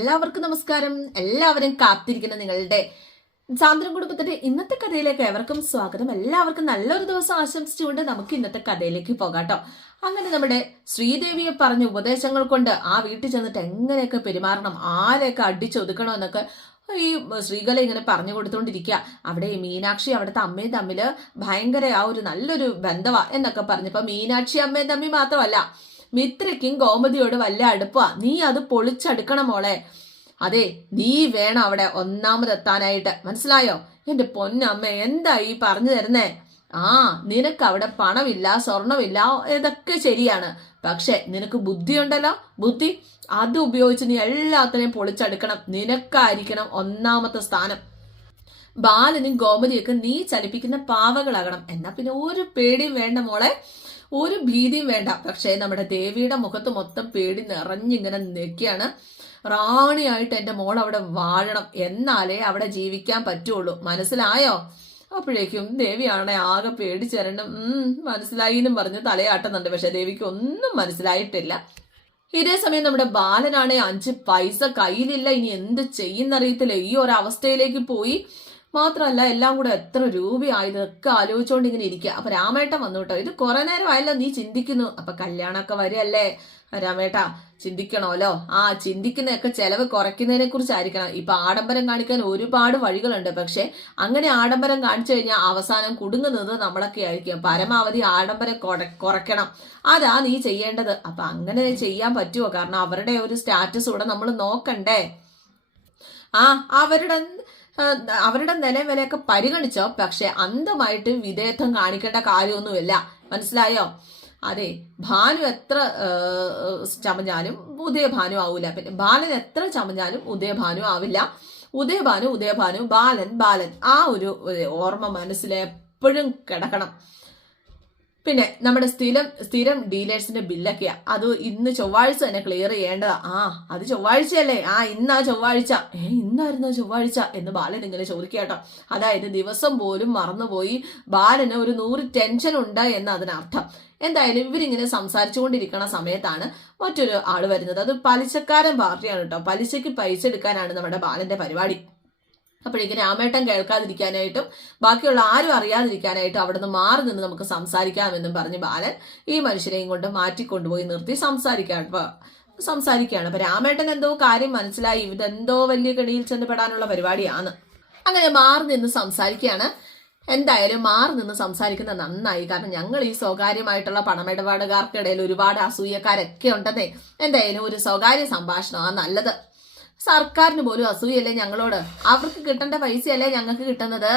എല്ലാവർക്കും നമസ്കാരം. എല്ലാവരും കാത്തിരിക്കുന്ന നിങ്ങളുടെ സാന്ദ്രം കുടുംബത്തിന്റെ ഇന്നത്തെ കഥയിലേക്ക് ഏവർക്കും സ്വാഗതം. എല്ലാവർക്കും നല്ലൊരു ദിവസം ആശംസിച്ചുകൊണ്ട് നമുക്ക് ഇന്നത്തെ കഥയിലേക്ക് പോകാട്ടോ. അങ്ങനെ നമ്മുടെ ശ്രീദേവിയെ പറഞ്ഞ ഉപദേശങ്ങൾ കൊണ്ട് ആ വീട്ടിൽ ചെന്നിട്ട് എങ്ങനെയൊക്കെ പെരുമാറണം ആരെയൊക്കെ അടിച്ചൊതുക്കണം എന്നൊക്കെ ഈ ശ്രീകല ഇങ്ങനെ പറഞ്ഞു കൊടുത്തോണ്ടിരിക്കുക. അവിടെ മീനാക്ഷി അവിടുത്തെ അമ്മയും തമ്മിൽ ഭയങ്കര ആ ഒരു നല്ലൊരു ബന്ധവാ എന്നൊക്കെ പറഞ്ഞപ്പോ മീനാക്ഷി അമ്മയും തമ്മി മാത്രമല്ല മിത്രയ്ക്കും ഗോമതിയോട് വല്ല അടുപ്പാ. നീ അത് പൊളിച്ചടുക്കണം മോളെ. അതെ നീ വേണം അവിടെ ഒന്നാമതെത്താനായിട്ട്. മനസ്സിലായോ? എന്റെ പൊന്നമ്മ എന്താ ഈ പറഞ്ഞു തരുന്നേ? ആ നിനക്ക് അവിടെ പണമില്ല സ്വർണമില്ല ഇതൊക്കെ ശരിയാണ്. പക്ഷെ നിനക്ക് ബുദ്ധിയുണ്ടല്ലോ? ബുദ്ധി? അത് ഉപയോഗിച്ച് നീ എല്ലാത്തിനെയും പൊളിച്ചെടുക്കണം. നിനക്കായിരിക്കണം ഒന്നാമത്തെ സ്ഥാനം. ബാലനും ഗോമതിയൊക്കെ നീ ചലിപ്പിക്കുന്ന പാവകളാകണം. എന്നാ പിന്നെ ഒരു പേടിയും വേണ്ട മോളെ. ഒരു ഭീതിയും വേണ്ട. പക്ഷേ നമ്മുടെ ദേവിയുടെ മുഖത്ത് മൊത്തം പേടി നിറഞ്ഞിങ്ങനെ നിൽക്കുകയാണ്. റാണിയായിട്ട് എന്റെ മോൾ അവിടെ വാഴണം. എന്നാലേ അവിടെ ജീവിക്കാൻ പറ്റുള്ളൂ. മനസ്സിലായോ? അപ്പോഴേക്കും ദേവിയാണെ ആകെ പേടിച്ചരണം മനസ്സിലായി എന്നും പറഞ്ഞ് തലയാട്ടുന്നുണ്ട്. പക്ഷെ ദേവിക്ക് ഒന്നും മനസ്സിലായിട്ടില്ല. ഇതേ സമയം നമ്മുടെ ബാലനാണെ അഞ്ച് പൈസ കയ്യിലില്ല. ഇനി എന്ത് ചെയ്യുന്നറിയത്തില്ല. ഈ ഒരു അവസ്ഥയിലേക്ക് പോയി. മാത്രമല്ല എല്ലാം കൂടെ എത്ര രൂപയായതൊക്കെ ആലോചിച്ചുകൊണ്ട് ഇങ്ങനെ ഇരിക്കുക അപ്പൊ രാമേട്ടൻ വന്നു കേട്ടോ. ഇത് കുറെ നേരമായല്ലോ നീ ചിന്തിക്കുന്നു. അപ്പൊ കല്യാണമൊക്കെ വരികയല്ലേ? രാമേട്ട ചിന്തിക്കണമല്ലോ? ആ ചിന്തിക്കുന്നതൊക്കെ ചെലവ് കുറയ്ക്കുന്നതിനെ കുറിച്ചായിരിക്കണം ഇപ്പൊ ആഡംബരം കാണിക്കാൻ ഒരുപാട് വഴികളുണ്ട്. പക്ഷെ അങ്ങനെ ആഡംബരം കാണിച്ചു കഴിഞ്ഞാൽ അവസാനം കുടുങ്ങുന്നത് നമ്മളൊക്കെ ആയിരിക്കും. പരമാവധി ആഡംബരം കുറയ്ക്കണം. അതാ നീ ചെയ്യേണ്ടത്. അപ്പൊ അങ്ങനെ ചെയ്യാൻ പറ്റുമോ കാരണം അവരുടെ ഒരു സ്റ്റാറ്റസ് കൂടെ നമ്മൾ നോക്കണ്ടേ? ആ അവരുടെ അവരുടെ നിലവിലൊക്കെ പരിഗണിച്ചോ? പക്ഷെ അന്ധമായിട്ട് വിധേയത്വം കാണിക്കേണ്ട കാര്യമൊന്നുമില്ല. മനസ്സിലായോ? അതെ ഭാനു എത്ര ചമഞ്ഞാലും ഉദയഭാനു ആവില്ല പിന്നെ ബാലൻ എത്ര ചമഞ്ഞാലും ഉദയഭാനു ആവില്ല. ഉദയഭാനു ഉദയഭാനു ബാലൻ ബാലൻ. ആ ഒരു ഓർമ്മ മനസ്സിൽ എപ്പോഴും കിടക്കണം. പിന്നെ നമ്മുടെ സ്ഥിരം സ്ഥിരം ഡീലേഴ്സിന്റെ ബില്ലൊക്കെയാ. അത് ഇന്ന് ചൊവ്വാഴ്ച തന്നെ ക്ലിയർ ചെയ്യേണ്ടതാ. ആ അത് ചൊവ്വാഴ്ചയല്ലേ. ആ ഇന്നാ ചൊവ്വാഴ്ച. ഏ ഇന്നായിരുന്നു ചൊവ്വാഴ്ച? എന്ന് ബാലൻ ഇങ്ങനെ ചോദിക്കാട്ടോ അതായത് ദിവസം പോലും മറന്നുപോയി ബാലന് ഒരു നൂറ് ടെൻഷൻ ഉണ്ട് എന്ന് അതിനർത്ഥം. എന്തായാലും ഇവരിങ്ങനെ സംസാരിച്ചുകൊണ്ടിരിക്കുന്ന സമയത്താണ് മറ്റൊരു ആൾ വരുന്നത്. അത് പലിശക്കാരൻ പാർട്ടിയാണ് കേട്ടോ. പലിശയ്ക്ക് പൈസ എടുക്കാനാണ് നമ്മുടെ ബാലന്റെ പരിപാടി. അപ്പോഴേക്കും രാമേട്ടൻ കേൾക്കാതിരിക്കാനായിട്ടും ബാക്കിയുള്ള ആരും അറിയാതിരിക്കാനായിട്ടും അവിടെ നിന്ന് മാറി നിന്ന് നമുക്ക് സംസാരിക്കാമെന്നും പറഞ്ഞ് ബാലൻ ഈ മനുഷ്യരെയും കൊണ്ട് മാറ്റിക്കൊണ്ടുപോയി നിർത്തി സംസാരിക്കാൻ സംസാരിക്കുകയാണ്. അപ്പൊ രാമേട്ടൻ എന്തോ കാര്യം മനസ്സിലായി. ഇതെന്തോ വലിയ കെണിയിൽ ചെന്നപ്പെടാനുള്ള പരിപാടിയാണ്. അങ്ങനെ മാറി നിന്ന് സംസാരിക്കുകയാണ്. എന്തായാലും മാറി നിന്ന് സംസാരിക്കുന്നത് നന്നായി. കാരണം ഞങ്ങൾ ഈ സ്വകാര്യമായിട്ടുള്ള പണമിടപാടുകാർക്കിടയിൽ ഒരുപാട് അസൂയക്കാരൊക്കെ ഉണ്ടെന്നേ. എന്തായാലും ഒരു സ്വകാര്യ സംഭാഷണമാണ് നല്ലത്. സർക്കാരിന് പോലും അസൂയല്ലേ ഞങ്ങളോട്? അവർക്ക് കിട്ടേണ്ട പൈസയല്ലേ ഞങ്ങൾക്ക് കിട്ടുന്നത്?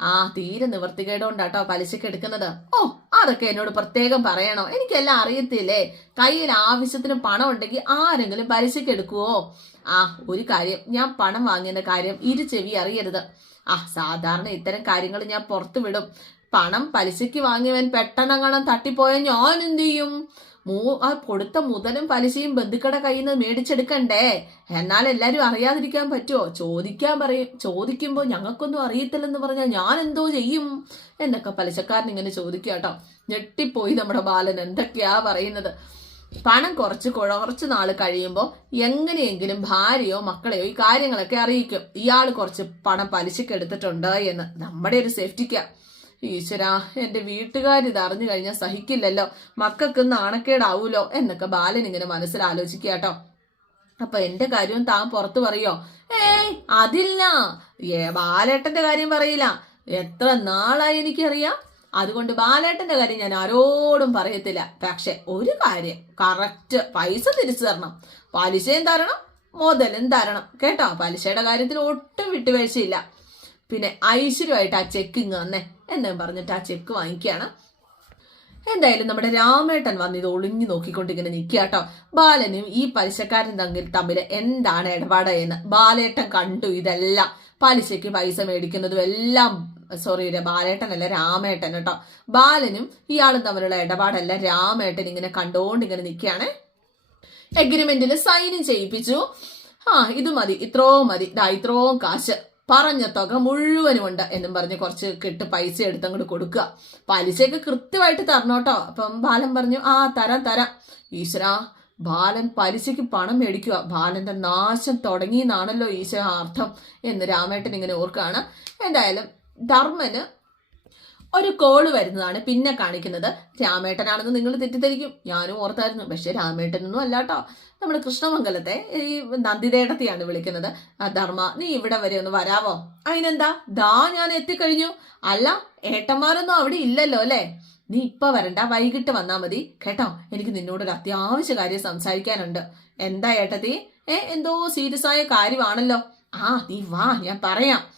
ആ തീരെ നിവർത്തികേടുകൊണ്ടാട്ടോ പലിശക്ക് എടുക്കുന്നത്. ഓ അതൊക്കെ എന്നോട് പ്രത്യേകം പറയണോ? എനിക്കെല്ലാം അറിയത്തില്ലേ? കയ്യിൽ ആവശ്യത്തിന് പണം ഉണ്ടെങ്കിൽ ആരെങ്കിലും പലിശക്ക് എടുക്കുവോ? ആ ഒരു കാര്യം ഞാൻ പണം വാങ്ങിയ കാര്യം ഇരു ചെവി അറിയരുത്. ആ സാധാരണ ഇത്തരം കാര്യങ്ങൾ ഞാൻ പുറത്തു വിടും പണം പലിശയ്ക്ക് വാങ്ങിയവൻ പെട്ടെന്നങ്ങണം തട്ടിപ്പോയ ഞാൻ എന്ത് ചെയ്യും? മൂ ആ കൊടുത്ത മുതലും പലിശയും ബന്ധുക്കളുടെ കയ്യിൽ നിന്ന് മേടിച്ചെടുക്കണ്ടേ? എന്നാൽ എല്ലാരും അറിയാതിരിക്കാൻ പറ്റുമോ ചോദിക്കാൻ പറയും ചോദിക്കുമ്പോൾ ഞങ്ങൾക്കൊന്നും അറിയത്തില്ലെന്ന് പറഞ്ഞാൽ ഞാൻ എന്തോ ചെയ്യും? എന്നൊക്കെ പലിശക്കാരൻ ഇങ്ങനെ ചോദിക്കുക കേട്ടോ. ഞെട്ടിപ്പോയി നമ്മുടെ ബാലൻ എന്തൊക്കെയാ പറയുന്നത്? പണം കുറച്ച് കുറച്ച് നാൾ കഴിയുമ്പോൾ എങ്ങനെയെങ്കിലും ഭാര്യയോ മക്കളെയോ ഈ കാര്യങ്ങളൊക്കെ അറിയിക്കും. ഇയാൾ കുറച്ച് പണം പലിശക്ക് എടുത്തിട്ടുണ്ട് എന്ന്. നമ്മുടെ ഒരു സേഫ്റ്റിക്കാ ഈശ്വര എന്റെ വീട്ടുകാർ അറിഞ്ഞു കഴിഞ്ഞാൽ സഹിക്കില്ലല്ലോ. മക്കൾക്ക് നാണക്കേടാവൂലോ എന്നൊക്കെ ബാലൻ ഇങ്ങനെ മനസ്സിൽ കേട്ടോ അപ്പൊ എന്റെ കാര്യവും താൻ പുറത്തു പറയോ? ഏയ് അതില്ല. ബാലേട്ടന്റെ കാര്യം പറയില്ല. എത്ര നാളായി എനിക്കറിയാം. അതുകൊണ്ട് ബാലേട്ടന്റെ കാര്യം ഞാൻ ആരോടും പറയത്തില്ല. പക്ഷെ ഒരു കാര്യം കറക്റ്റ് പൈസ തിരിച്ചു തരണം. പലിശയും തരണം മുതലും തരണം. കേട്ടോ? പലിശയുടെ കാര്യത്തിൽ ഒട്ടും വിട്ടുവീഴ്ചയില്ല. പിന്നെ ഐശ്വര്യമായിട്ട് ആ ചെക്ക് ഇങ്ങ് വന്നേ എന്നും പറഞ്ഞിട്ട് ആ ചെക്ക് വാങ്ങിക്കുകയാണ്. എന്തായാലും നമ്മുടെ രാമേട്ടൻ വന്ന് ഇത് ഒളിഞ്ഞു നോക്കിക്കൊണ്ടിങ്ങനെ നിൽക്കുക കേട്ടോ. ബാലനും ഈ പലിശക്കാരൻ തമ്മിൽ തമ്മിൽ എന്താണ് ഇടപാട് എന്ന് ബാലേട്ടൻ കണ്ടു ഇതെല്ലാം. പലിശയ്ക്ക് പൈസ മേടിക്കുന്നതും എല്ലാം സോറി ബാലേട്ടനല്ല രാമേട്ടൻ കേട്ടോ. ബാലനും ഇയാളും തമ്മിലുള്ള ഇടപാടല്ല രാമേട്ടൻ ഇങ്ങനെ കണ്ടോണ്ട് ഇങ്ങനെ നിൽക്കുകയാണ് എഗ്രിമെന്റിൽ സൈനും ചെയ്യിപ്പിച്ചു. ആ ഇത് മതി ഇത്രയും മതി. ഇതാ ഇത്രയും കാശ്. പറഞ്ഞ തുക മുഴുവനും ഉണ്ട് എന്നും പറഞ്ഞ് കുറച്ച് കെട്ട് പൈസ എടുത്ത് അങ്ങോട്ട് കൊടുക്കുക. പലിശയൊക്കെ കൃത്യമായിട്ട് തരണോട്ടോ അപ്പം ബാലൻ പറഞ്ഞു ആ തരാം തരാം. ഈശ്വര ബാലൻ പലിശയ്ക്ക് പണം മേടിക്കുക. ബാലന്റെ നാശം തുടങ്ങിയെന്നാണല്ലോ ഈശ്വര അർത്ഥം എന്ന് രാമേട്ടൻ ഇങ്ങനെ ഓർക്കുകയാണ്. എന്തായാലും ധർമ്മന് ഒരു കോൾ വരുന്നതാണ്. പിന്നെ കാണിക്കുന്നത് രാമേട്ടനാണെന്ന് നിങ്ങൾ തെറ്റിദ്ധരിക്കും. ഞാനും ഓർത്തായിരുന്നു. പക്ഷെ രാമേട്ടനൊന്നും അല്ല കേട്ടോ നമ്മുടെ കൃഷ്ണമംഗലത്തെ ഈ നന്ദിദേടത്തെയാണ് വിളിക്കുന്നത്. ധർമ്മ നീ ഇവിടെ വരെ ഒന്ന് വരാവോ? അതിനെന്താ? ദാ ഞാൻ എത്തിക്കഴിഞ്ഞു. അല്ല ഏട്ടന്മാരൊന്നും അവിടെ ഇല്ലല്ലോ അല്ലേ? നീ ഇപ്പൊ വരണ്ട. വൈകിട്ട് വന്നാ മതി. കേട്ടോ? എനിക്ക് നിന്നോട് ഒരു അത്യാവശ്യ കാര്യം സംസാരിക്കാനുണ്ട്. എന്താ ഏട്ടത്തി? ഏ എന്തോ സീരിയസ് ആയ കാര്യമാണല്ലോ. ആ നീ വാ ഞാൻ പറയാം.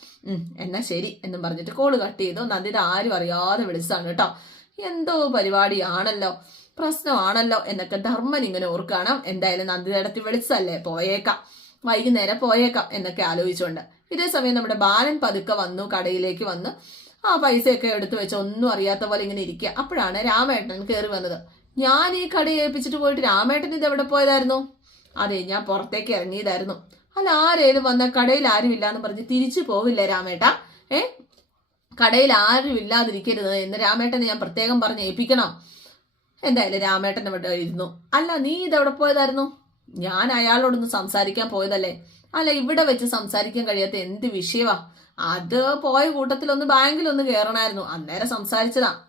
എന്നാ ശരി എന്നും പറഞ്ഞിട്ട് കോൾ കട്ട് ചെയ്തു. നന്ദിത ആരും അറിയാതെ വിളിച്ചതാണ് കേട്ടോ. എന്തോ പരിപാടിയാണല്ലോ പ്രശ്നമാണല്ലോ എന്നൊക്കെ ധർമ്മൻ ഇങ്ങനെ ഓർക്കണം. എന്തായാലും നന്ദിതടത്തി വിളിച്ചല്ലേ പോയേക്കാം. വൈകുന്നേരം പോയേക്കാം എന്നൊക്കെ ആലോചിച്ചുകൊണ്ട്. ഇതേ സമയം നമ്മുടെ ബാലൻ പതുക്കെ വന്നു കടയിലേക്ക് വന്ന്. ആ പൈസയൊക്കെ എടുത്തു വെച്ച് ഒന്നും അറിയാത്ത പോലെ ഇങ്ങനെ ഇരിക്കുക. അപ്പോഴാണ് രാമേട്ടൻ കയറി വന്നത്. ഞാൻ ഈ കടയെ ഏൽപ്പിച്ചിട്ട് പോയിട്ട് രാമേട്ടൻ ഇത് എവിടെ പോയതായിരുന്നു? അതെ ഞാൻ പുറത്തേക്ക് ഇറങ്ങിയതായിരുന്നു. അല്ല ആരേലും വന്ന കടയിൽ ആരും ഇല്ലാന്ന് പറഞ്ഞ് തിരിച്ചു പോവില്ല രാമേട്ട? ഏ? കടയിൽ ആരും ഇല്ലാതിരിക്കരുത് എന്ന് രാമേട്ടനെ ഞാൻ പ്രത്യേകം പറഞ്ഞ് ഏൽപ്പിക്കണം. എന്തായാലും രാമേട്ടൻ ഇവിടെ ഇരുന്നു. അല്ല നീ ഇതെവിടെ പോയതായിരുന്നു? ഞാൻ അയാളോടൊന്ന് സംസാരിക്കാൻ പോയതല്ലേ? അല്ല ഇവിടെ വെച്ച് സംസാരിക്കാൻ കഴിയാത്ത എന്ത് വിഷയമാ അത് പോയ കൂട്ടത്തിലൊന്ന് ബാങ്കിലൊന്ന് കയറണമായിരുന്നു അന്നേരം സംസാരിച്ചതാ.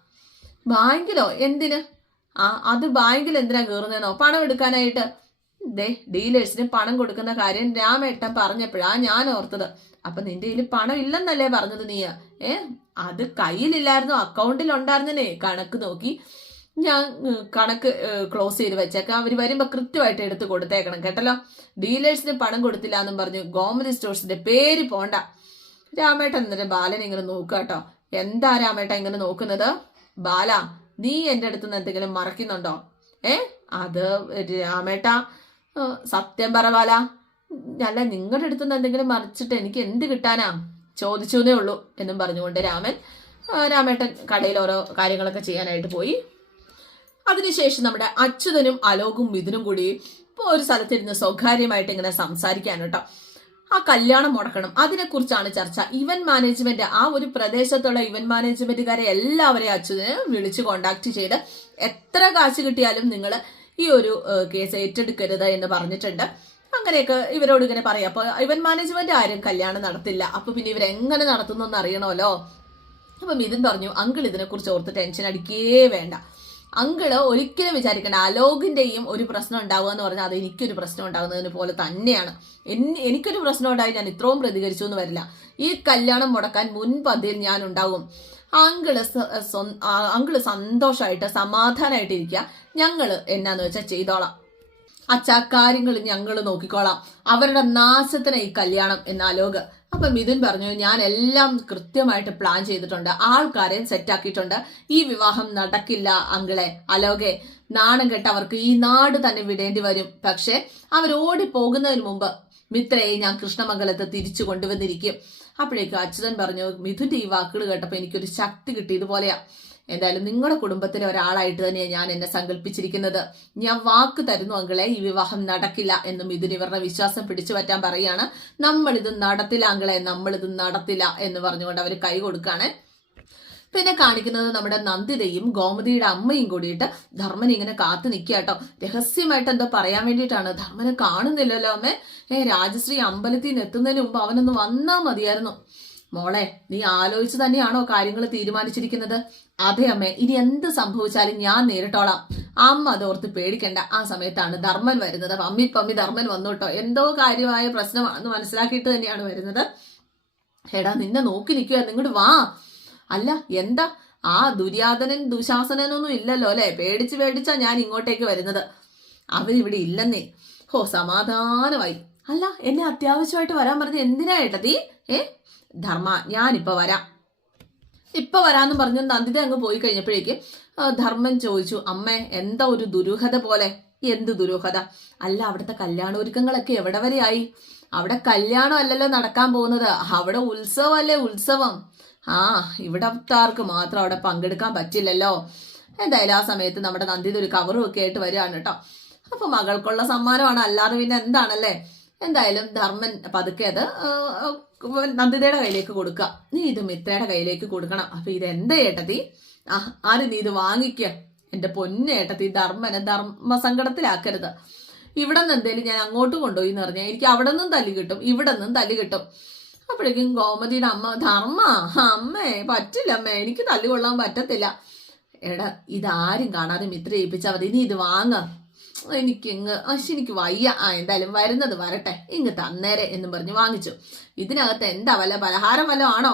ബാങ്കിലോ? എന്തിന്? ആ അത് ബാങ്കിൽ എന്തിനാ കയറുന്നതെന്നോ പണം എടുക്കാനായിട്ട്? ദേ ഡീലേഴ്സിന് പണം കൊടുക്കുന്ന കാര്യം രാമേട്ടൻ പറഞ്ഞപ്പോഴാ ഞാൻ ഓർത്തത്. അപ്പൊ നിന്റെ കയ്യിൽ പണം ഇല്ലെന്നല്ലേ പറഞ്ഞത് നീ? ഏ അത് കയ്യിലില്ലായിരുന്നു അക്കൗണ്ടിൽ ഉണ്ടായിരുന്നേ കണക്ക് നോക്കി ഞാൻ കണക്ക് ക്ലോസ് ചെയ്ത് വെച്ചേക്കാം. അവർ വരുമ്പോ കൃത്യമായിട്ട് എടുത്ത് കൊടുത്തേക്കണം കേട്ടല്ലോ? ഡീലേഴ്സിന് പണം കൊടുത്തില്ല എന്നും പറഞ്ഞു ഗോമതി സ്റ്റോഴ്സിന്റെ പേര് പോണ്ട. രാമേട്ടൻ എന്നിട്ട് ബാലൻ ഇങ്ങനെ നോക്കുക കേട്ടോ. എന്താ രാമേട്ടൻ ഇങ്ങനെ നോക്കുന്നത്? ബാല നീ എന്റെ അടുത്ത് നിന്ന് എന്തെങ്കിലും മറക്കുന്നുണ്ടോ? ഏ അത് രാമേട്ട സത്യം പറ ബാല. അല്ല നിങ്ങളുടെ അടുത്തുനിന്ന് എന്തെങ്കിലും മറിച്ചിട്ട് എനിക്ക് എന്ത് കിട്ടാനാ? ചോദിച്ചു എന്നേ ഉള്ളൂ എന്നും പറഞ്ഞുകൊണ്ട് രാമൻ രാമേട്ടൻ കടയിൽ ഓരോ കാര്യങ്ങളൊക്കെ ചെയ്യാനായിട്ട് പോയി. അതിനുശേഷം നമ്മുടെ അച്യുതനും അലോകും മിഥുനും കൂടി ഇപ്പോൾ ഒരു സ്ഥലത്തിരുന്ന് സ്വകാര്യമായിട്ട് ഇങ്ങനെ സംസാരിക്കാൻ കേട്ടോ. ആ കല്യാണം മുടക്കണം. അതിനെക്കുറിച്ചാണ് ചർച്ച. ഇവന്റ് മാനേജ്മെന്റ് ആ ഒരു പ്രദേശത്തുള്ള ഇവന്റ് മാനേജ്മെന്റുകാരെ എല്ലാവരെയും അച്യുതന് വിളിച്ച് കോണ്ടാക്ട് ചെയ്ത് എത്ര കാശ് കിട്ടിയാലും നിങ്ങൾ ഈ ഒരു കേസ് ഏറ്റെടുക്കരുത് എന്ന് പറഞ്ഞിട്ടുണ്ട്. അങ്ങനെയൊക്കെ ഇവരോട് ഇങ്ങനെ പറയാം. അപ്പൊ ഇവൻ മാനേജ്മെന്റ് ആരും കല്യാണം നടത്തില്ല. അപ്പൊ പിന്നെ ഇവരെങ്ങനെ നടത്തുന്നു എന്ന് അറിയണമല്ലോ അപ്പൊ മിഥുൻ പറഞ്ഞു അങ്കിൾ ഇതിനെക്കുറിച്ച് ഓർത്ത് ടെൻഷൻ അടിക്കേ വേണ്ട. അങ്കിൾ ഒരിക്കലും വിചാരിക്കേണ്ട. അലോകിന്റെയും ഒരു പ്രശ്നം ഉണ്ടാവുക എന്ന് പറഞ്ഞാൽ അത് എനിക്കൊരു പ്രശ്നം ഉണ്ടാകുന്നതിന് പോലെ തന്നെയാണ്. എനിക്കൊരു പ്രശ്നം ഉണ്ടായി ഞാൻ ഇത്രയും പ്രതികരിച്ചു എന്ന് വരില്ല. ഈ കല്യാണം മുടക്കാൻ മുൻപന്തിയിൽ ഞാൻ ഉണ്ടാവും. അങ്കിൾ അങ്കിൾ സന്തോഷമായിട്ട് സമാധാനമായിട്ട് ഇരിക്കുക ഞങ്ങൾ എന്നാന്ന് വെച്ചാൽ ചെയ്തോളാം. അച്ഛാ കാര്യങ്ങൾ ഞങ്ങൾ നോക്കിക്കോളാം. അവരുടെ നാശത്തിന് ഈ കല്യാണം എന്ന അലോക്. അപ്പൊ മിഥുൻ പറഞ്ഞു ഞാൻ എല്ലാം കൃത്യമായിട്ട് പ്ലാൻ ചെയ്തിട്ടുണ്ട്. ആൾക്കാരെയും സെറ്റാക്കിയിട്ടുണ്ട്. ഈ വിവാഹം നടക്കില്ല അങ്കിളെ അലോകെ. നാണം കെട്ട് അവർക്ക് ഈ നാട് തന്നെ വിടേണ്ടി വരും. പക്ഷെ അവർ ഓടിപ്പോകുന്നതിന് മുമ്പ് മിത്രയെ ഞാൻ കൃഷ്ണമംഗലത്ത് തിരിച്ചു കൊണ്ടുവന്നിരിക്കും. അപ്പോഴേക്കും അച്യുതൻ പറഞ്ഞു മിഥുന്റെ ഈ വാക്കുകൾ കേട്ടപ്പോൾ എനിക്കൊരു ശക്തി കിട്ടിയതുപോലെയാ എന്തായാലും നിങ്ങളുടെ കുടുംബത്തിലെ ഒരാളായിട്ട് തന്നെയാണ് ഞാൻ എന്നെ സങ്കല്പിച്ചിരിക്കുന്നത്. ഞാൻ വാക്ക് തരുന്നു അങ്കിളെ ഈ വിവാഹം നടക്കില്ല എന്ന് ഇതിന് ഇവരുടെ വിശ്വാസം പിടിച്ചു പറ്റാൻ പറയാണ് നമ്മളിത് നടത്തില്ല അങ്കിളെ നമ്മളിത് നടത്തില്ല എന്ന് പറഞ്ഞുകൊണ്ട് അവർ കൈ കൊടുക്കാണ് പിന്നെ കാണിക്കുന്നത് നമ്മുടെ നന്ദിതയും ഗോമതിയുടെ അമ്മയും കൂടിയിട്ട് ധർമ്മൻ ഇങ്ങനെ കാത്തു നിൽക്കുക രഹസ്യമായിട്ട് എന്തോ പറയാൻ വേണ്ടിയിട്ടാണ്. ധർമ്മനെ കാണുന്നില്ലല്ലോ അമ്മേ. ഏ രാജശ്രീ അമ്പലത്തിൽ നിന്ന് എത്തുന്നതിന് മുമ്പ് അവനൊന്ന് വന്നാൽ മതിയായിരുന്നു. മോളെ നീ ആലോചിച്ച് തന്നെയാണോ കാര്യങ്ങൾ തീരുമാനിച്ചിരിക്കുന്നത്? അതെ അമ്മേ ഇനി എന്ത് സംഭവിച്ചാലും ഞാൻ നേരിട്ടോളാം. അമ്മ അതോർത്ത് പേടിക്കണ്ട. ആ സമയത്താണ് ധർമ്മൻ വരുന്നത്. പമ്മി പമ്മി ധർമ്മൻ വന്നോട്ടോ എന്തോ കാര്യമായ പ്രശ്നമാണെന്ന് മനസ്സിലാക്കിയിട്ട് തന്നെയാണ് വരുന്നത്. എടാ നിന്നെ നോക്കി നിൽക്കുക നിങ്ങോട്ട് വാ. അല്ല എന്താ? ആ ദുര്യാതനൻ ദുശാസനനൊന്നും ഇല്ലല്ലോ അല്ലെ? പേടിച്ച് പേടിച്ചാ ഞാൻ ഇങ്ങോട്ടേക്ക് വരുന്നത്. അവരിവിടെ ഇല്ലെന്നേ. ഹോ സമാധാനമായി. അല്ല എന്നെ അത്യാവശ്യമായിട്ട് വരാൻ പറഞ്ഞത് എന്തിനാ തീ ഏ? ധർമ്മ ഞാനിപ്പോ വരാം. ഇപ്പൊ വരാന്ന് പറഞ്ഞു നന്ദിത അങ്ങ് പോയി കഴിഞ്ഞപ്പോഴേക്ക് ധർമ്മം ധർമ്മൻ ചോദിച്ചു അമ്മേ എന്താ ഒരു ദുരൂഹത പോലെ? എന്ത് ദുരൂഹത? അല്ല അവിടുത്തെ കല്യാണൊരുക്കങ്ങളൊക്കെ എവിടെ വരെയായി? അവിടെ കല്യാണം അല്ലല്ലോ നടക്കാൻ പോകുന്നത്. അവിടെ ഉത്സവം അല്ലേ ഉത്സവം. ആ ഇവിടത്താർക്ക് മാത്രം അവിടെ പങ്കെടുക്കാൻ പറ്റില്ലല്ലോ. എന്തായാലും ആ സമയത്ത് നമ്മുടെ നന്ദിത ഒരു കവറും ഒക്കെ ആയിട്ട് വരികയാണ് കേട്ടോ. അപ്പൊ മകൾക്കുള്ള സമ്മാനമാണ്. അല്ലാതെ പിന്നെ എന്താണല്ലേ? എന്തായാലും ധർമ്മൻ പതുക്കെ അത് നന്ദിതയുടെ കയ്യിലേക്ക് കൊടുക്കുക. നീ ഇത് മിത്രയുടെ കയ്യിലേക്ക് കൊടുക്കണം. അപ്പൊ ഇത് എന്താ ഏട്ടത്തി? ആ ആര് നീ ഇത് വാങ്ങിക്ക എന്റെ പൊന്നു ഏട്ടത്തി ധർമ്മനെ ധർമ്മ സങ്കടത്തിലാക്കരുത് ഇവിടെ നിന്ന് എന്തേലും ഞാൻ അങ്ങോട്ട് കൊണ്ടുപോയി എന്ന് പറഞ്ഞാൽ എനിക്ക് അവിടെ നിന്നും തല്ലി കിട്ടും ഇവിടെ നിന്നും തല്ലി കിട്ടും. അപ്പോഴേക്കും ഗോമതിയുടെ അമ്മ ധർമ്മ അമ്മേ പറ്റില്ല അമ്മേ എനിക്ക് തല്ലുകൊള്ളാൻ പറ്റത്തില്ല. എടാ ഇതാരും കാണാതെ മിത്ര ഏൽപ്പിച്ചാൽ മതി. നീ ഇത് വാങ്ങ. എനിക്ക് ഇങ്ങ് എനിക്ക് വയ്യ. ആ എന്തായാലും വരുന്നത് വരട്ടെ. ഇങ്ങ് തന്നേരെ എന്നും പറഞ്ഞ് വാങ്ങിച്ചു. ഇതിനകത്ത് എന്താ വല്ല പലഹാരം വല്ലതും ആണോ?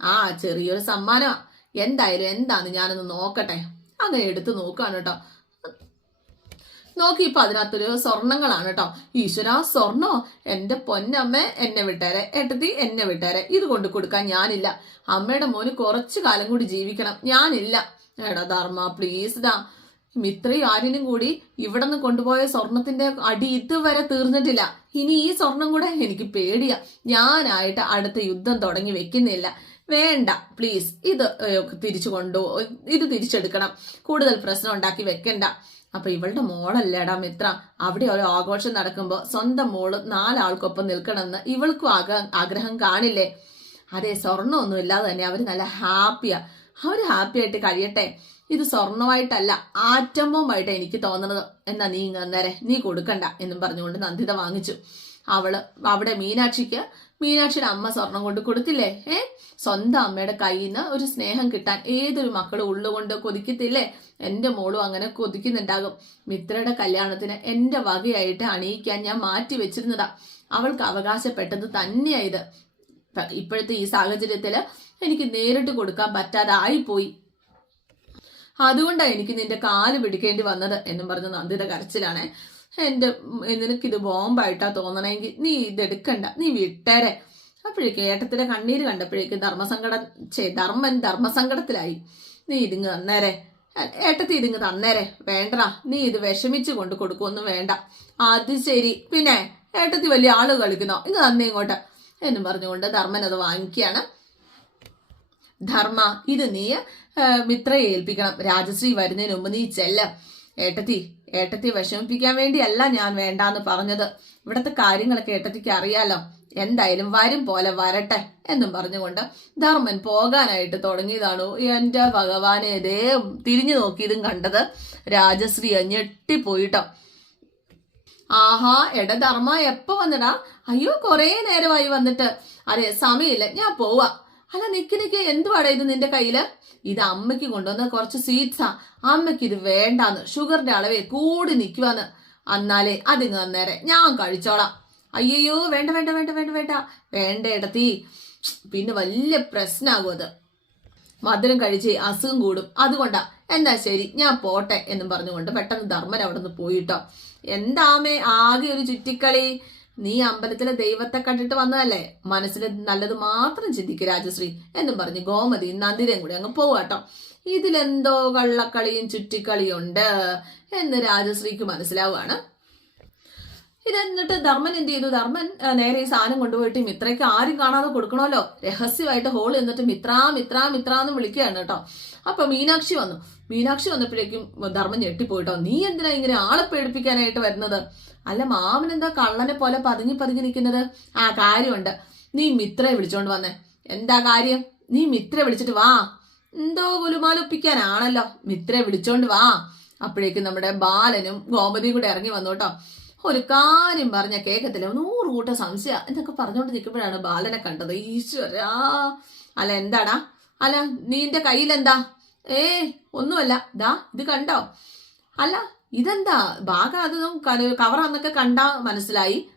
ആ ചെറിയൊരു സമ്മാനമാ. എന്തായാലും എന്താന്ന് ഞാനൊന്ന് നോക്കട്ടെ. അങ്ങനെ എടുത്ത് നോക്കുകയാണ് കേട്ടോ. നോക്കി ഇപ്പൊ അതിനകത്തൊരു സ്വർണങ്ങളാണ് കേട്ടോ ഈശ്വര സ്വർണോ? എന്റെ പൊന്നമ്മ എന്നെ വിട്ടേരെ. ഏട്ടത്തി എന്നെ വിട്ടേരെ. ഇത് കൊണ്ട് കൊടുക്കാൻ ഞാനില്ല. അമ്മയുടെ മോന് കുറച്ചു കാലം കൂടി ജീവിക്കണം. ഞാനില്ല. എടാ ധർമ്മ പ്ലീസ് ഡാ ഇത്രയും ആര്യനും കൂടി ഇവിടെ നിന്ന് കൊണ്ടുപോയ സ്വർണത്തിന്റെ അടി ഇതുവരെ തീർന്നിട്ടില്ല. ഇനി ഈ സ്വർണം കൂടെ എനിക്ക് പേടിയാ. ഞാനായിട്ട് അടുത്ത യുദ്ധം തുടങ്ങി വെക്കുന്നില്ല. വേണ്ട പ്ലീസ് ഇത് തിരിച്ചു കൊണ്ടു ഇത് തിരിച്ചെടുക്കണം. കൂടുതൽ പ്രശ്നം ഉണ്ടാക്കി വെക്കണ്ട. അപ്പൊ ഇവളുടെ മോളല്ലേടാ മിത്ര. അവിടെ ഒരു ആഘോഷം നടക്കുമ്പോൾ സ്വന്തം മോൾ നാലാൾക്കൊപ്പം നിൽക്കണമെന്ന് ഇവൾക്കും ആഗ്ര- ആഗ്രഹം കാണില്ലേ? അതെ സ്വർണമൊന്നും ഇല്ലാതെ തന്നെ അവർ നല്ല ഹാപ്പിയാ. അവർ ഹാപ്പി ആയിട്ട് കഴിയട്ടെ. ഇത് സ്വർണമായിട്ടല്ല ആറ്റമ്പമായിട്ട് എനിക്ക് തോന്നുന്നത് എന്നാ നീ ഇങ്ങനെ നീ കൊടുക്കണ്ട എന്നും പറഞ്ഞുകൊണ്ട് നന്ദിത വാങ്ങിച്ചു. അവൾ അവിടെ മീനാക്ഷിക്ക് മീനാക്ഷിയുടെ അമ്മ സ്വർണം കൊണ്ട് കൊടുത്തില്ലേ? ഏ? സ്വന്തം അമ്മയുടെ കയ്യിൽ നിന്ന് ഒരു സ്നേഹം കിട്ടാൻ ഏതൊരു മക്കളും ഉള്ളുകൊണ്ട് കൊതിക്കത്തില്ലേ? എന്റെ മോളും അങ്ങനെ കൊതിക്കുന്നുണ്ടാകും. മിത്രയുടെ കല്യാണത്തിന് എന്റെ വകയായിട്ട് അണിയിക്കാൻ ഞാൻ മാറ്റി വെച്ചിരുന്നതാ. അവൾക്ക് അവകാശപ്പെട്ടത് തന്നെയാ ഇത്. ഇപ്പോഴത്തെ ഈ സാഹചര്യത്തിൽ എനിക്ക് നേരിട്ട് കൊടുക്കാൻ പറ്റാതായിപ്പോയി. അതുകൊണ്ടാണ് എനിക്ക് നിന്റെ കാൽ പിടിക്കേണ്ടി വന്നത് എന്നും പറഞ്ഞ് നന്ദിത കരച്ചിലാണ്. നിനക്ക് ഇത് ബോംബായിട്ടാ തോന്നണമെങ്കിൽ നീ ഇതെടുക്കണ്ട നീ വിട്ടേരെ. അപ്പോഴേക്ക് ഏട്ടത്തിന്റെ കണ്ണീര് കണ്ടപ്പോഴേക്ക് ധർമ്മസങ്കടം ചേ ധർമ്മൻ ധർമ്മസങ്കടത്തിലായി. നീ ഇതിങ്ങ് തന്നേരെ. ഏട്ടത്തി ഇതിങ്ങ് തന്നേരെ. വേണ്ടടാ നീ ഇത് വിഷമിച്ച് കൊണ്ട് കൊടുക്കുമൊന്നും വേണ്ട. അത് ശരി. പിന്നെ ഏട്ടത്തി വലിയ ആൾ കളിക്കുന്നോ? ഇങ്ങ് തന്നെ ഇങ്ങോട്ട്. എന്നും പറഞ്ഞുകൊണ്ട് ധർമ്മൻ അത് വാങ്ങിക്കുകയാണ്. ധർമ്മ ഇത് നീ മിത്രയെ ഏൽപ്പിക്കണം. രാജശ്രീ വരുന്നതിന് മുമ്പ് നീ ചെല്ല. ഏട്ടത്തി ഏട്ടത്തി വിഷമിപ്പിക്കാൻ വേണ്ടിയല്ല ഞാൻ വേണ്ടാന്ന് പറഞ്ഞത്. ഇവിടത്തെ കാര്യങ്ങളൊക്കെ ഏട്ടത്തിക്ക് അറിയാലോ. എന്തായാലും വരും പോലെ വരട്ടെ എന്നും പറഞ്ഞുകൊണ്ട് ധർമ്മൻ പോകാനായിട്ട് തുടങ്ങിയതാണ് എന്റെ ഭഗവാനെ ഇതേ തിരിഞ്ഞു നോക്കിയതും കണ്ടത്. രാജശ്രീ ഞെട്ടിപ്പോയിട്ടോ. ആഹാ എട ധർമ്മ എപ്പോ വന്നിടാ? അയ്യോ കുറേ നേരമായി വന്നിട്ട്. അതെ സമയമില്ല ഞാൻ പോവാ. അല്ല നിക്ക് നിക്ക് എന്തുവാടാ ഇത് നിന്റെ കയ്യിൽ? ഇത് അമ്മയ്ക്ക് കൊണ്ടുവന്ന കുറച്ച് സ്വീറ്റ്സാ. അമ്മയ്ക്ക് ഇത് വേണ്ടാന്ന് ഷുഗറിന്റെ അളവേ കൂടി നിക്കുവാന്ന്. എന്നാലേ അതിങ്ങ് നേരെ ഞാൻ കഴിച്ചോളാം. അയ്യോ വേണ്ട വേണ്ട വേണ്ട വേണ്ട വേണ്ട. വേണ്ട ഇടത്തി പിന്നെ വലിയ പ്രശ്നമാകും അത്. മധുരം കഴിച്ച് അസുഖം കൂടും. അതുകൊണ്ടാ. എന്നാ ശരി ഞാൻ പോട്ടെ എന്നും പറഞ്ഞുകൊണ്ട് പെട്ടെന്ന് ധർമ്മൻ അവിടെ നിന്ന് പോയിട്ടോ എന്താമേ ആകെ ഒരു ചുറ്റിക്കളി? നീ അമ്പലത്തിലെ ദൈവത്തെ കണ്ടിട്ട് വന്നതല്ലേ? മനസ്സിൽ നല്ലത് മാത്രം ചിന്തിക്കുക രാജശ്രീ എന്നും പറഞ്ഞ് ഗോമതി നന്ദിരയും കൂടി അങ്ങ് പോവാട്ടോ ഇതിലെന്തോ കള്ളക്കളിയും ചുറ്റിക്കളിയുണ്ട് എന്ന് രാജശ്രീക്ക് മനസ്സിലാവുകയാണ്. ഇതെന്നിട്ട് ധർമ്മൻ എന്ത് ചെയ്തു? ധർമ്മൻ നേരെ ഈ സാധനം കൊണ്ടുപോയിട്ട് മിത്രയ്ക്ക് ആരും കാണാതെ കൊടുക്കണമല്ലോ? രഹസ്യമായിട്ട് ഹോൾ എന്നിട്ട് മിത്ര മിത്ര മിത്ര എന്ന് വിളിക്കുകയാണ് കേട്ടോ. അപ്പൊ മീനാക്ഷി വന്നു. മീനാക്ഷി വന്നപ്പോഴേക്കും ധർമ്മൻ ഞെട്ടിപ്പോയിട്ടോ നീ എന്തിനാ ഇങ്ങനെ ആളെ പേടിപ്പിക്കാനായിട്ട് വരുന്നത്? അല്ല മാമൻ എന്താ കള്ളനെ പോലെ പതുങ്ങി പതുങ്ങി നിൽക്കുന്നത്? ആ കാര്യമുണ്ട്. നീ മിത്രയെ വിളിച്ചോണ്ട് വന്നേ. എന്താ കാര്യം? നീ മിത്രയെ വിളിച്ചിട്ട് വാ. എന്തോ ഗുലുമാലൊപ്പിക്കാനാണല്ലോ മിത്രയെ വിളിച്ചോണ്ട് വാ. അപ്പോഴേക്കും നമ്മുടെ ബാലനും ഗോമതിയും കൂടെ ഇറങ്ങി വന്നു കേട്ടോ. ഒരു കാര്യം പറഞ്ഞ കേൾക്കത്തില്ല നൂറ് കൂട്ടം സംശയ. എന്നൊക്കെ പറഞ്ഞുകൊണ്ട് നിൽക്കുമ്പോഴാണ് ബാലനെ കണ്ടത്. ഈശ്വരാ. അല്ല എന്താടാ? അല്ല നീന്റെ കയ്യിലെന്താ? ഏ ഒന്നുമല്ല. ദാ ഇത് കണ്ടോ? അല്ല ഇതെന്താ? ഭാഗം അതും കവറാന്നൊക്കെ കണ്ടാ മനസ്സിലായി.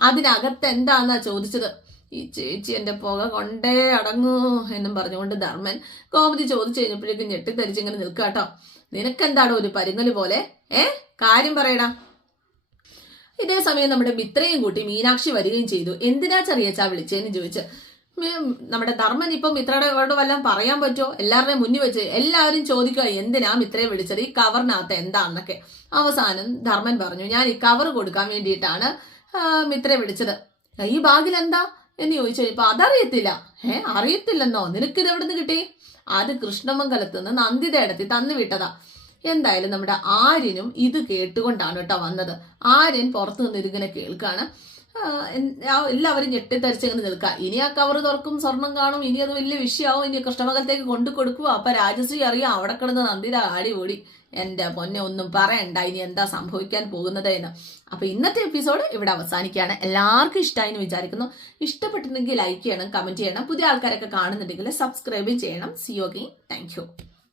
അതിനകത്ത് എന്താന്നാ ചോദിച്ചത്? ഈ ചേച്ചി എന്റെ പുക കൊണ്ടേ അടങ്ങൂ എന്നും പറഞ്ഞുകൊണ്ട് ധർമ്മൻ കോമതി ചോദിച്ചു കഴിഞ്ഞപ്പോഴേക്കും ഞെട്ടിത്തരിച്ചിങ്ങനെ നിൽക്കാട്ടോ. നിനക്കെന്താടോ ഒരു പരുങ്ങൽ പോലെ? ഏ കാര്യം പറയടാ. ഇതേ സമയം നമ്മുടെ മിത്രയും കൂട്ടി മീനാക്ഷി വരികയും ചെയ്തു. എന്തിനാ ചെറിയച്ചാ വിളിച്ചേന്ന് ചോദിച്ച്. നമ്മുടെ ധർമ്മൻ ഇപ്പം മിത്രയോട് വല്ലതും പറയാൻ പറ്റുമോ എല്ലാവരുടെയും മുന്നിൽ വെച്ച് എല്ലാവരും ചോദിക്കുക എന്തിനാ മിത്രയെ വിളിച്ചത്? ഈ കവറിനകത്ത് എന്താണെന്നൊക്കെ അവസാനം ധർമ്മൻ പറഞ്ഞു ഞാൻ ഈ കവർ കൊടുക്കാൻ വേണ്ടിയിട്ടാണ് മിത്രയെ വിളിച്ചത്. ഈ ബാഗിൽ എന്താ? എന്ന് ചോദിച്ചു ഇപ്പൊ അതറിയത്തില്ല. ഏ അറിയത്തില്ലെന്നോ? നിനക്കിത് എവിടെ നിന്ന് കിട്ടി? അത് കൃഷ്ണമംഗലത്ത് നിന്ന് നന്ദിത ഇടത്തി തന്നു വിട്ടതാ. എന്തായാലും നമ്മുടെ ആര്യനും ഇത് കേട്ടുകൊണ്ടാണ് കേട്ടോ വന്നത്. ആര്യൻ പുറത്തു നിന്ന് ഇതിങ്ങനെ കേൾക്കാണ്. എല്ലാവരും ഞെട്ടിത്തരിച്ചങ്ങനെ നിൽക്കുക. ഇനി ആ കവർ തുറക്കും സ്വർണം കാണും ഇനി അത് വലിയ വിഷയമാവും ഇനി കൃഷ്ണമകലത്തേക്ക് കൊണ്ടു കൊടുക്കുക. അപ്പൊ രാജശ്രീ അറിയാം അവിടെ കിടന്ന് നന്ദിര ആടി ഓടി. എന്റെ പൊന്നെ ഒന്നും പറയണ്ട. ഇനി എന്താ സംഭവിക്കാൻ പോകുന്നത് എന്ന്. അപ്പൊ ഇന്നത്തെ എപ്പിസോഡ് ഇവിടെ അവസാനിക്കുകയാണ്. എല്ലാവർക്കും ഇഷ്ടമായി എന്ന് വിചാരിക്കുന്നു. ഇഷ്ടപ്പെട്ടിട്ടുണ്ടെങ്കിൽ ലൈക്ക് ചെയ്യണം കമന്റ് ചെയ്യണം. പുതിയ ആൾക്കാരൊക്കെ കാണുന്നുണ്ടെങ്കിൽ സബ്സ്ക്രൈബ് ചെയ്യണം. സിയോഗി താങ്ക് യു